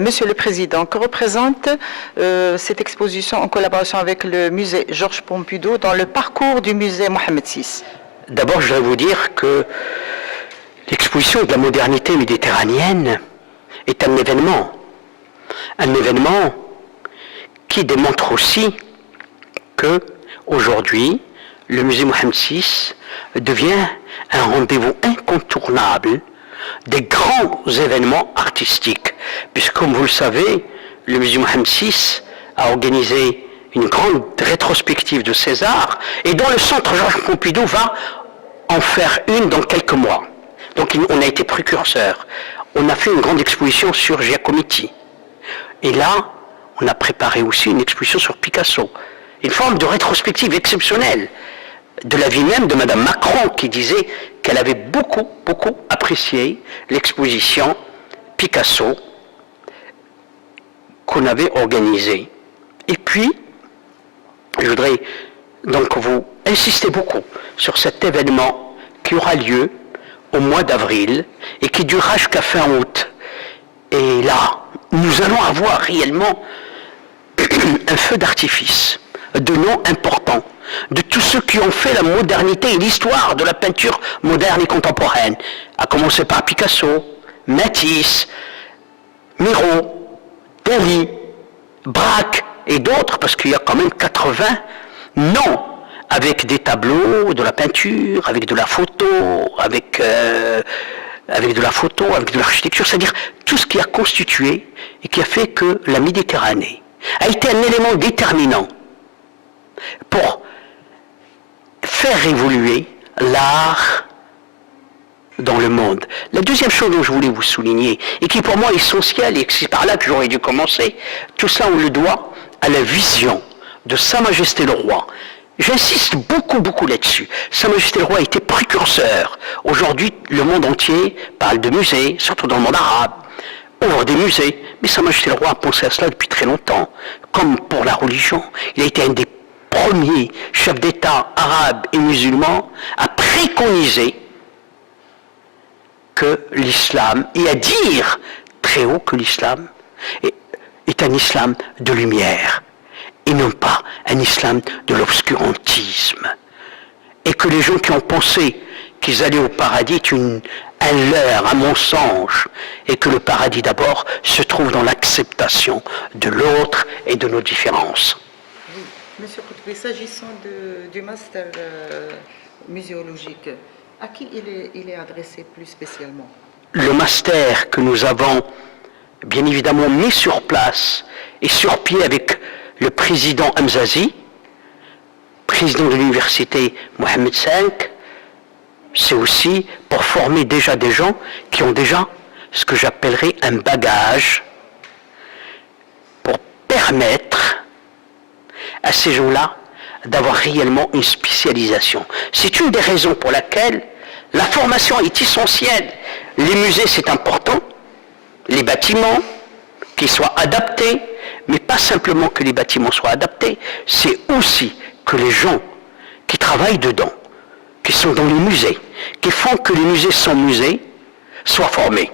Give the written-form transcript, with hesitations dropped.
Monsieur le Président, que représente cette exposition en collaboration avec le musée Georges Pompidou dans le parcours du musée Mohamed VI? D'abord, je voudrais vous dire que l'exposition de la modernité méditerranéenne est un événement qui démontre aussi que, aujourd'hui, le musée Mohamed VI devient un rendez-vous incontournable des grands événements artistiques. Puisque, comme vous le savez, le musée Mohamed VI a organisé une grande rétrospective de César, et dont le centre Georges Pompidou va en faire une dans quelques mois. Donc on a été précurseur. On a fait une grande exposition sur Giacometti. Et là, on a préparé aussi une exposition sur Picasso. Une forme de rétrospective exceptionnelle de la vie même de Madame Macron, qui disait qu'elle avait beaucoup apprécié l'exposition Picasso qu'on avait organisée. Et puis, je voudrais donc vous insister beaucoup sur cet événement qui aura lieu au mois d'avril et qui durera jusqu'à fin août. Et là, nous allons avoir réellement un feu d'artifice de noms importants, de tous ceux qui ont fait la modernité et l'histoire de la peinture moderne et contemporaine, à commencer par Picasso, Matisse, Miro, Dali, Braque et d'autres, parce qu'il y a quand même 80 noms, avec des tableaux, de la peinture, avec de la photo, avec de l'architecture, c'est-à-dire tout ce qui a constitué et qui a fait que la Méditerranée a été un élément déterminant pour faire évoluer l'art dans le monde. La deuxième chose dont je voulais vous souligner, et qui pour moi est essentielle, et c'est par là que j'aurais dû commencer, tout ça on le doit à la vision de Sa Majesté le Roi. J'insiste beaucoup là-dessus. Sa Majesté le Roi a été précurseur. Aujourd'hui, le monde entier parle de musées, surtout dans le monde arabe, ouvre des musées, mais Sa Majesté le Roi a pensé à cela depuis très longtemps. Comme pour la religion, il a été un des premiers chefs d'État arabes et musulmans à préconiser que l'islam, et à dire très haut que l'islam est un islam de lumière, et non pas un islam de l'obscurantisme. Et que les gens qui ont pensé qu'ils allaient au paradis est un leurre, un mensonge, et que le paradis d'abord se trouve dans l'acceptation de l'autre et de nos différences. Oui, Monsieur Koutbi, s'agissant du master muséologique, à qui il est adressé plus spécialement? Le master que nous avons bien évidemment mis sur place et sur pied avec le président Hamzazi, président de l'université Mohamed V, c'est aussi pour former déjà des gens qui ont déjà ce que j'appellerais un bagage pour permettre à ces gens-là d'avoir réellement une spécialisation. C'est une des raisons pour laquelle la formation est essentielle. Les musées, c'est important, les bâtiments, qu'ils soient adaptés, mais pas simplement que les bâtiments soient adaptés, c'est aussi que les gens qui travaillent dedans, qui sont dans les musées, qui font que les musées sont musées, soient formés.